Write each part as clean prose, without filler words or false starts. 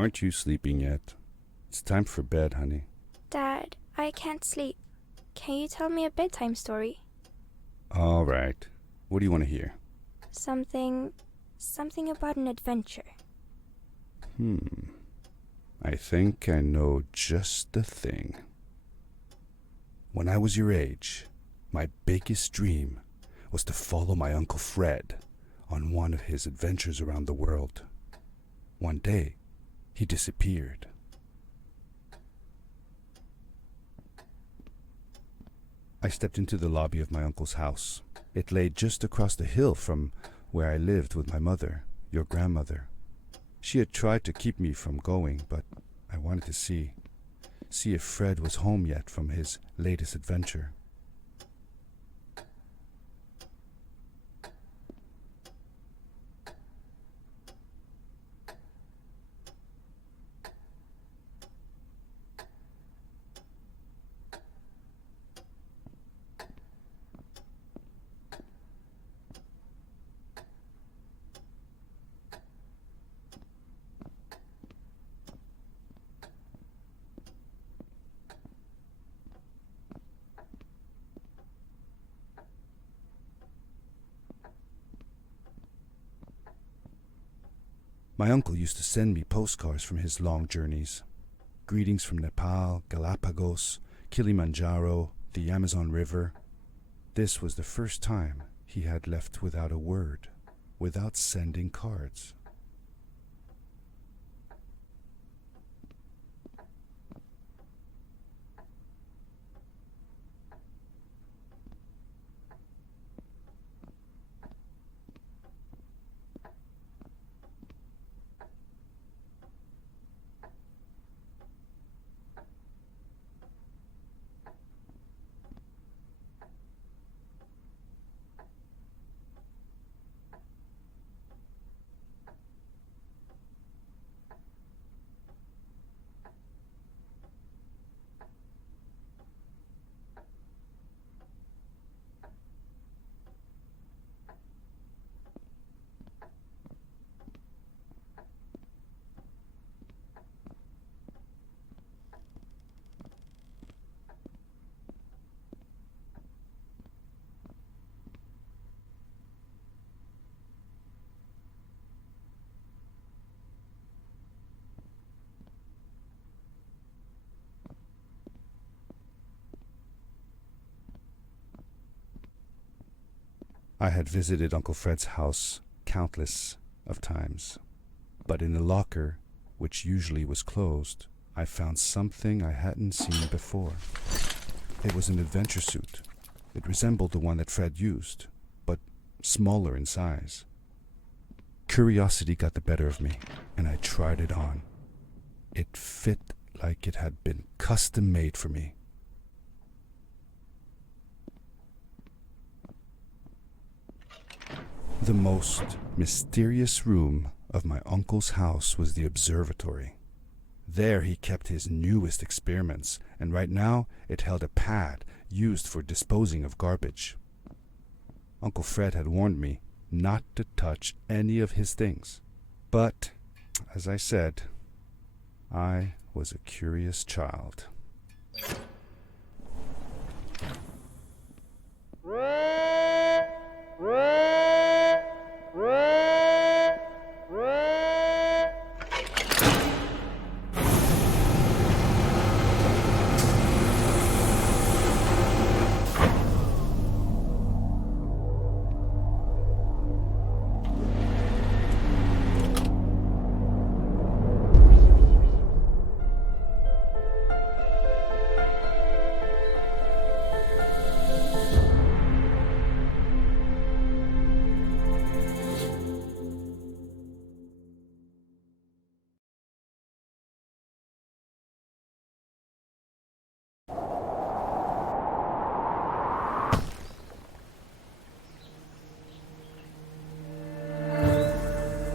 Aren't you sleeping yet? It's time for bed, honey. Dad, I can't sleep. Can you tell me a bedtime story? All right. What do you want to hear? Something about an adventure. I think I know just the thing. When I was your age, my biggest dream was to follow my Uncle Fred on one of his adventures around the world. One day, he disappeared. I stepped into the lobby of my uncle's house. It lay just across the hill from where I lived with my mother, your grandmother. She had tried to keep me from going, but I wanted to see if Fred was home yet from his latest adventure. My uncle used to send me postcards from his long journeys. Greetings from Nepal, Galapagos, Kilimanjaro, the Amazon River. This was the first time he had left without a word, without sending cards. I had visited Uncle Fred's house countless of times, but in the locker, which usually was closed, I found something I hadn't seen before. It was an adventure suit. It resembled the one that Fred used, but smaller in size. Curiosity got the better of me, and I tried it on. It fit like it had been custom made for me. The most mysterious room of my uncle's house was the observatory. There he kept his newest experiments, and right now it held a pad used for disposing of garbage. Uncle Fred had warned me not to touch any of his things. But, as I said, I was a curious child.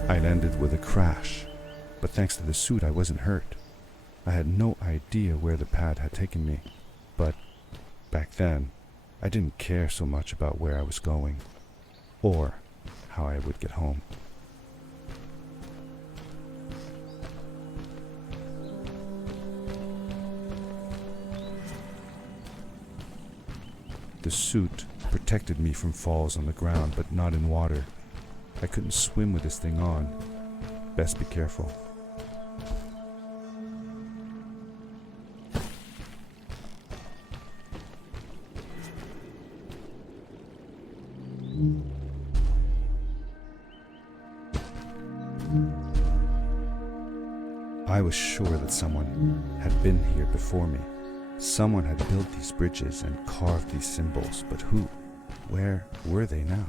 I landed with a crash, but thanks to the suit I wasn't hurt. I had no idea where the pad had taken me, but back then I didn't care so much about where I was going, or how I would get home. The suit protected me from falls on the ground, but not in water. I couldn't swim with this thing on. Best be careful. I was sure that someone had been here before me. Someone had built these bridges and carved these symbols, but who? Where were they now?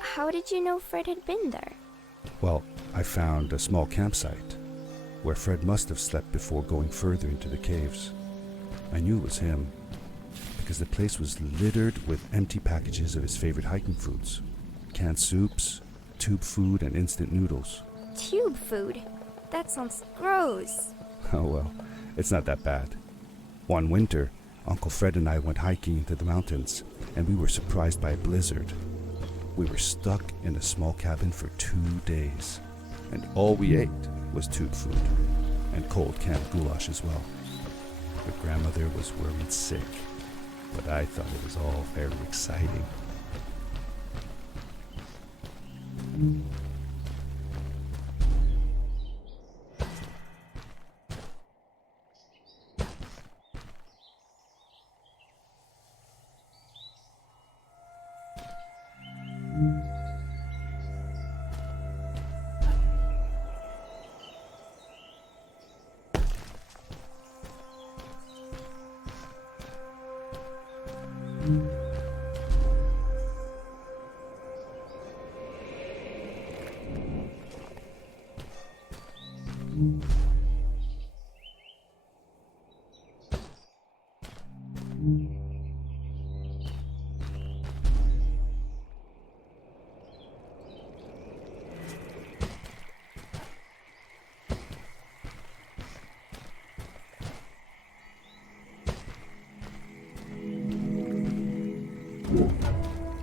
How did you know Fred had been there? Well, I found a small campsite where Fred must have slept before going further into the caves. I knew it was him because the place was littered with empty packages of his favorite hiking foods. Canned soups, tube food, and instant noodles. Tube food? That sounds gross. Oh well, it's not that bad. One winter, Uncle Fred and I went hiking into the mountains, and we were surprised by a blizzard. We were stuck in a small cabin for 2 days, and all we ate was tube food, and cold canned goulash as well. Your grandmother was worried sick, but I thought it was all very exciting.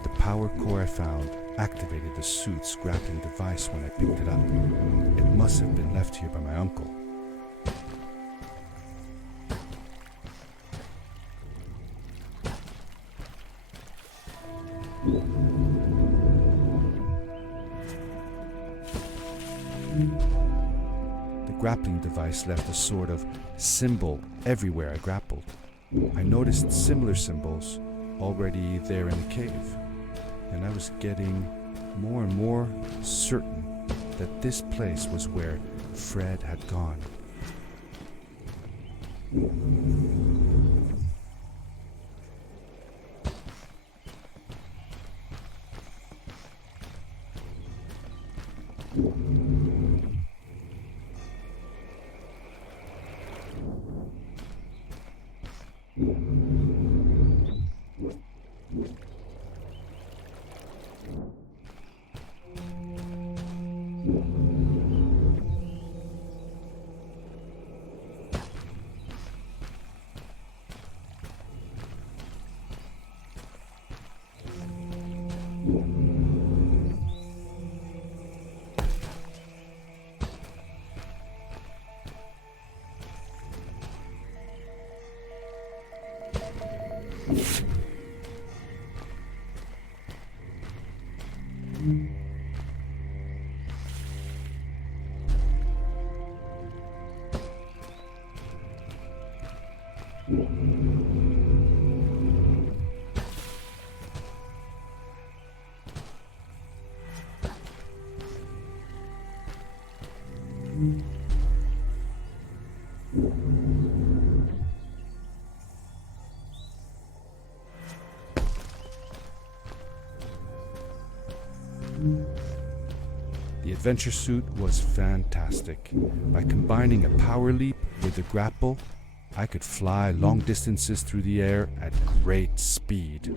The power core I found activated the suit's grappling device when I picked it up. It must have been left here by my uncle. The grappling device left a sort of symbol everywhere I grappled. I noticed similar symbols already there in the cave, and I was getting more and more certain that this place was where Fred had gone. The adventure suit was fantastic. By combining a power leap with a grapple, I could fly long distances through the air at great speed.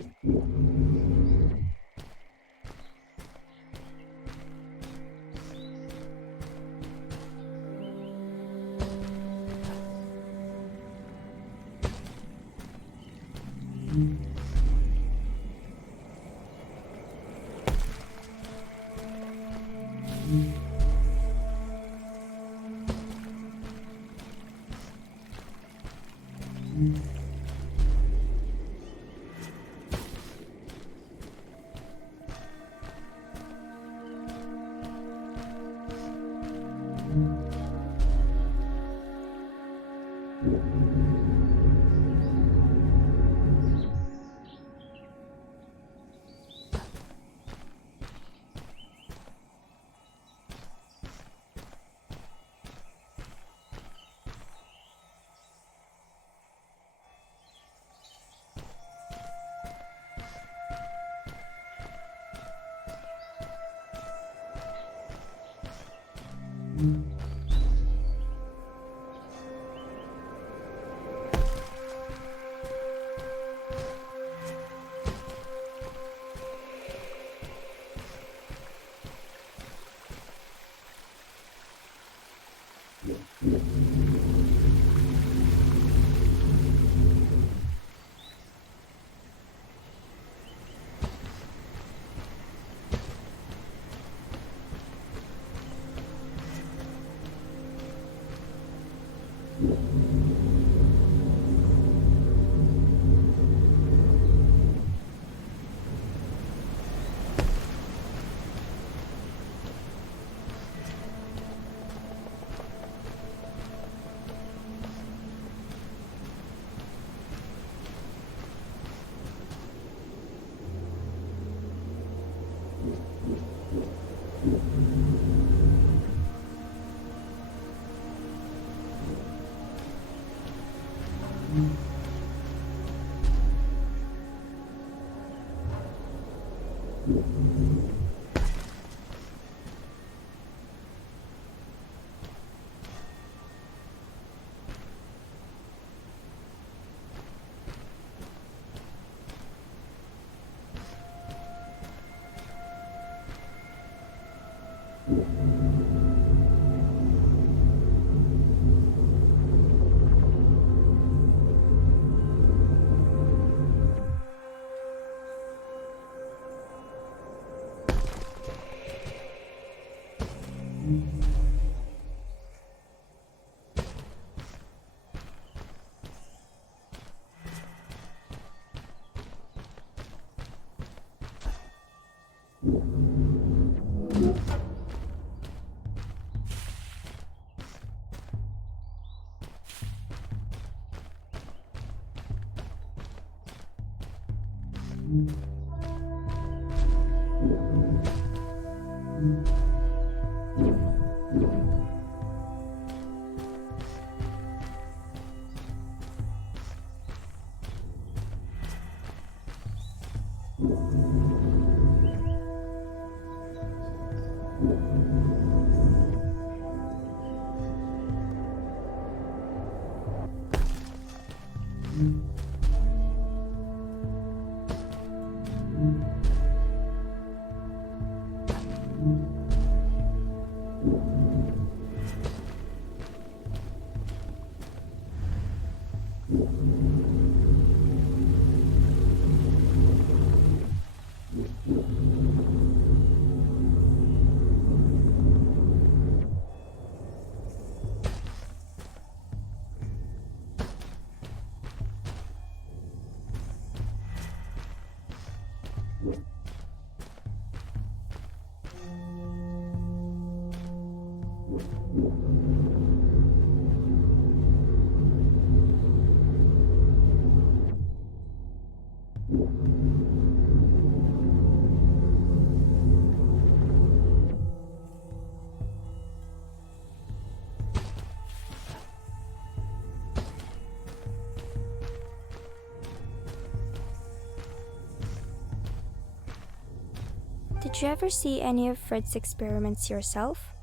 Did you ever see any of Fred's experiments yourself?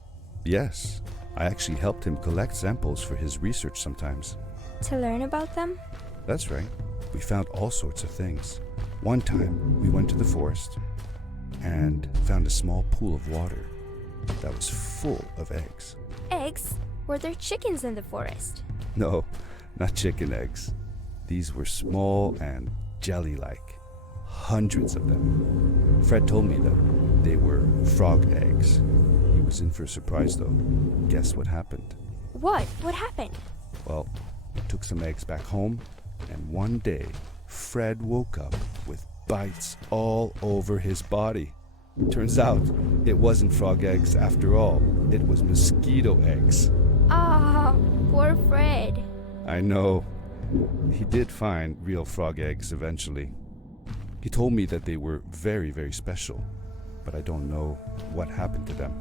Yes, I actually helped him collect samples for his research sometimes. To learn about them? That's right. We found all sorts of things. One time, we went to the forest and found a small pool of water that was full of eggs. Eggs? Were there chickens in the forest? No, not chicken eggs. These were small and jelly-like. Hundreds of them. Fred told me that they were frog eggs. He was in for a surprise though. Guess what happened? What? What happened? Well, I took some eggs back home, and one day, Fred woke up with bites all over his body. Turns out, it wasn't frog eggs after all. It was mosquito eggs. Ah, poor Fred. I know. He did find real frog eggs eventually. He told me that they were very, very special, but I don't know what happened to them.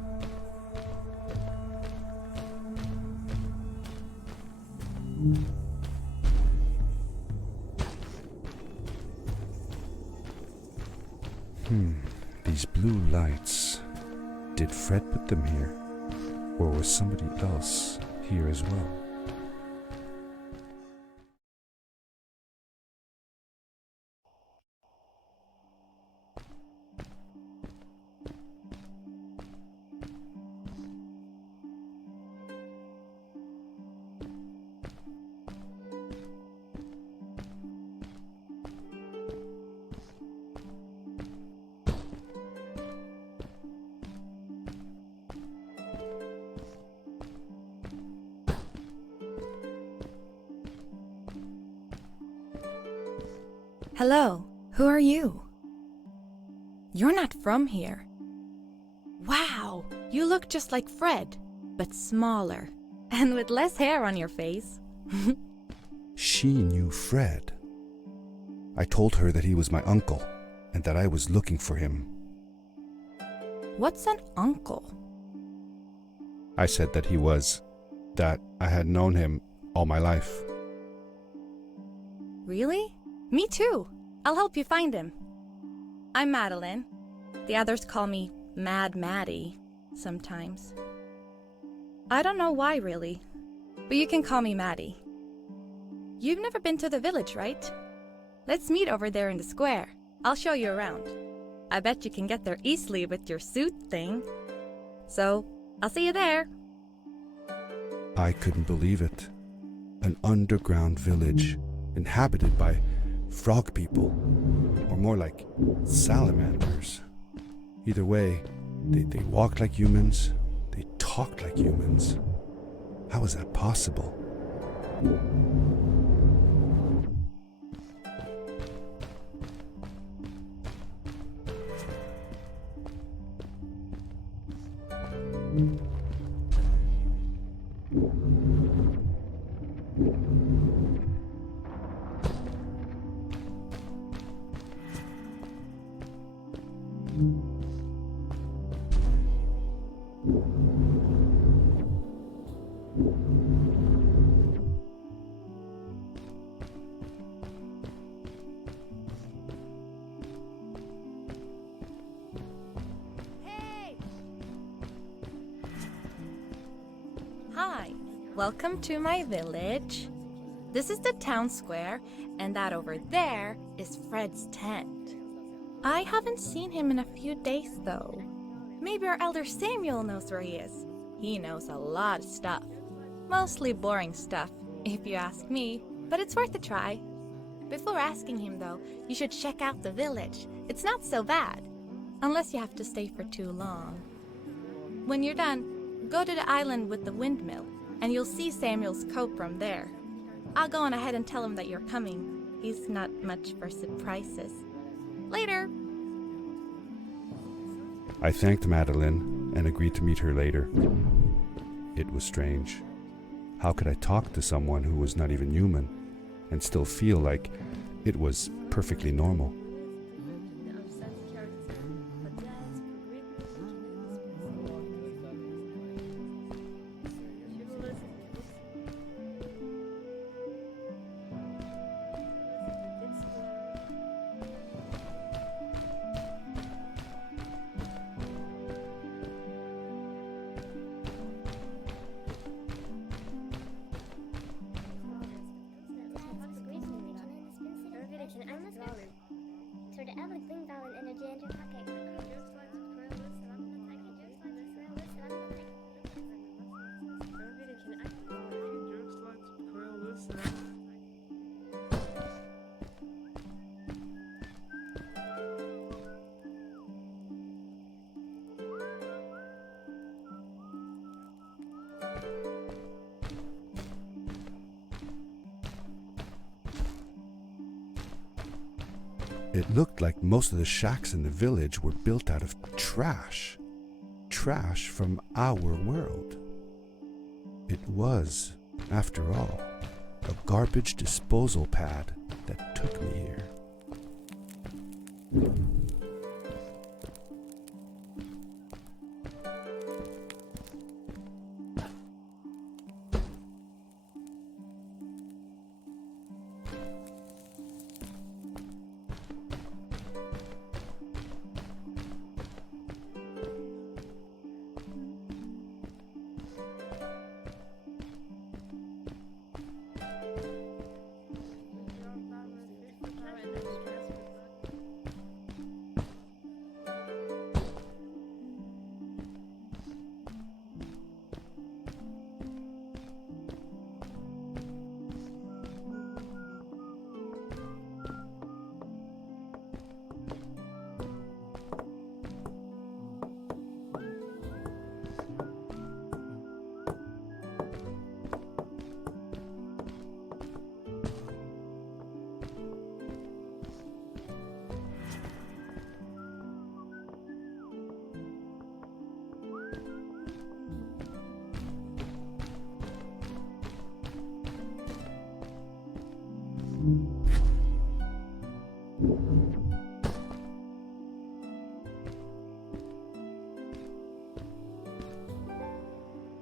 These blue lights. Did Fred put them here? Or was somebody else here as well? Hello, who are you? You're not from here. Wow, you look just like Fred, but smaller, and with less hair on your face. She knew Fred. I told her that he was my uncle and that I was looking for him. What's an uncle? I said that that I had known him all my life. Really? Me too. I'll help you find him. I'm Madeline. The others call me Mad Maddie sometimes. I don't know why really, but you can call me Maddie. You've never been to the village, right? Let's meet over there in the square. I'll show you around. I bet you can get there easily with your suit thing. So, I'll see you there. I couldn't believe it. An underground village inhabited by frog people, or more like salamanders. Either way, they walked like humans, they talked like humans. How is that possible? Hi, welcome to my village. This is the town square, and that over there is Fred's tent. I haven't seen him in a few days though. Maybe our elder Samuel knows where he is. He knows a lot of stuff. Mostly boring stuff, if you ask me, but it's worth a try. Before asking him though, you should check out the village. It's not so bad, unless you have to stay for too long. When you're done, go to the island with the windmill, and you'll see Samuel's coat from there. I'll go on ahead and tell him that you're coming. He's not much for surprises. Later! I thanked Madeline and agreed to meet her later. It was strange. How could I talk to someone who was not even human and still feel like it was perfectly normal? It looked like most of the shacks in the village were built out of trash. Trash from our world. It was, after all, a garbage disposal pad that took me here.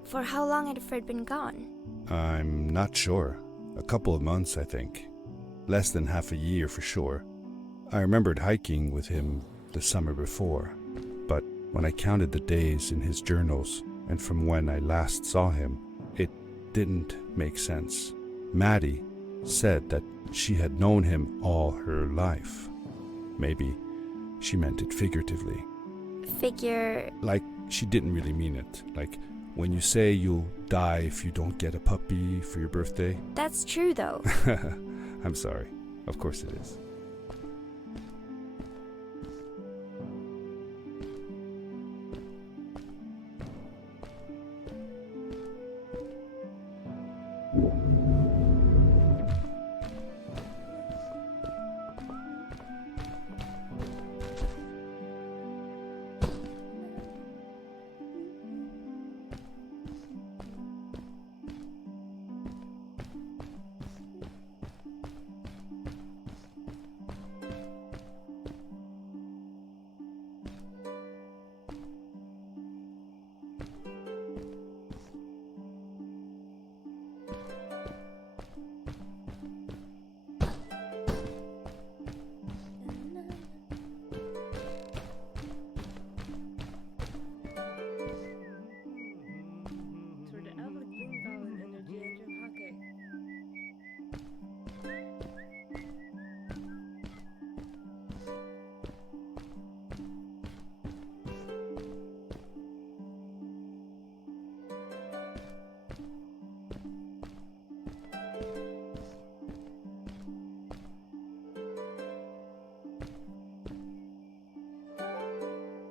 For how long had Fred been gone? I'm not sure. A couple of months, I think. Less than half a year for sure. I remembered hiking with him the summer before, but when I counted the days in his journals and from when I last saw him, it didn't make sense. Maddie said that she had known him all her life. Maybe she meant it figuratively. Like she didn't really mean it. Like when you say you'll die if you don't get a puppy for your birthday. That's true, though. I'm sorry. Of course it is.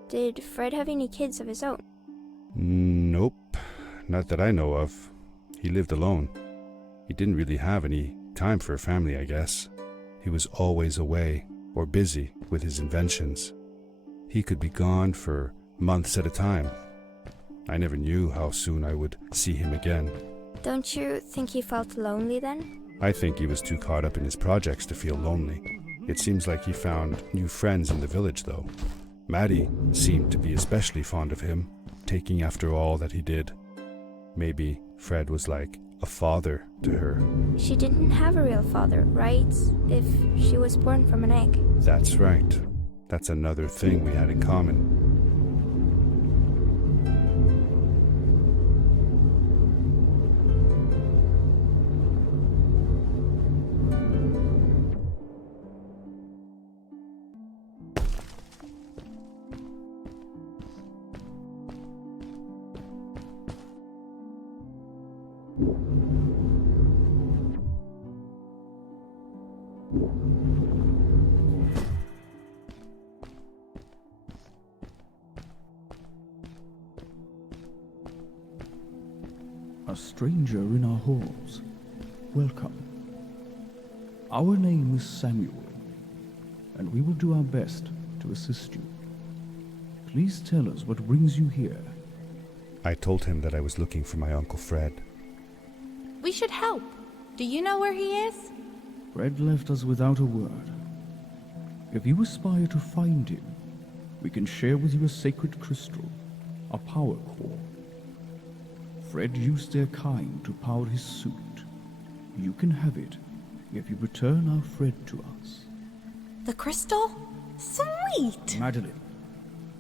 Did Fred have any kids of his own? Nope, not that I know of. He lived alone. He didn't really have any time for a family, I guess. He was always away or busy with his inventions. He could be gone for months at a time. I never knew how soon I would see him again. Don't you think he felt lonely then? I think he was too caught up in his projects to feel lonely. It seems like he found new friends in the village, though. Maddie seemed to be especially fond of him, taking after all that he did. Maybe Fred was like a father to her. She didn't have a real father, right? If she was born from an egg. That's right. That's another thing we had in common. A stranger in our halls. Welcome. Our name is Samuel. and we will do our best to assist you. Please tell us what brings you here. I told him that I was looking for my Uncle Fred. We should help. Do you know where he is? Fred left us without a word. If you aspire to find him, we can share with you a sacred crystal, a power core. Fred used their kind to power his suit. You can have it if you return our Fred to us. The crystal? Sweet! Madeline,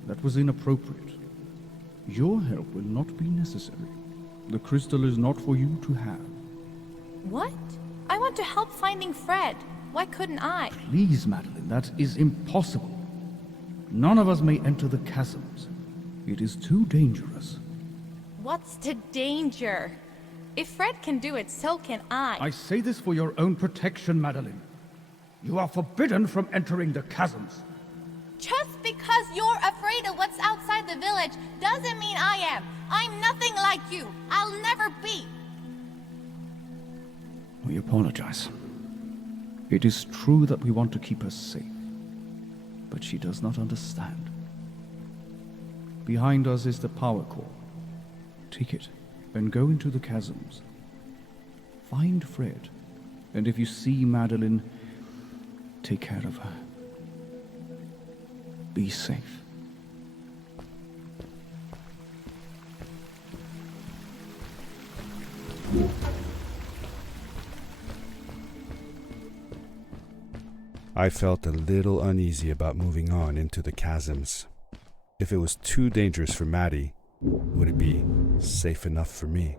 that was inappropriate. Your help will not be necessary. The crystal is not for you to have. What? I want to help finding Fred. Why couldn't I? Please, Madeline, that is impossible. None of us may enter the chasms. It is too dangerous. What's the danger? If Fred can do it, so can I. I say this for your own protection, Madeline. You are forbidden from entering the chasms. Just because you're afraid of what's outside the village doesn't mean I am. I'm nothing like you. I'll never be. We apologize. It is true that we want to keep her safe, but she does not understand. Behind us is the power core. Take it and go into the chasms. Find Fred, and if you see Madeline, take care of her. Be safe. I felt a little uneasy about moving on into the chasms. If it was too dangerous for Maddie, would it be safe enough for me?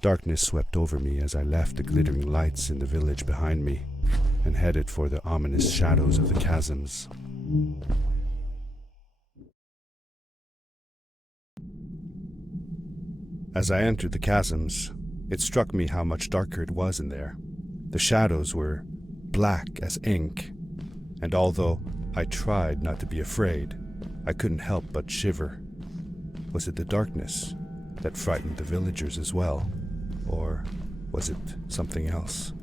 Darkness swept over me as I left the glittering lights in the village behind me and headed for the ominous shadows of the chasms. As I entered the chasms, it struck me how much darker it was in there. The shadows were black as ink, and although I tried not to be afraid, I couldn't help but shiver. Was it the darkness that frightened the villagers as well? Or was it something else?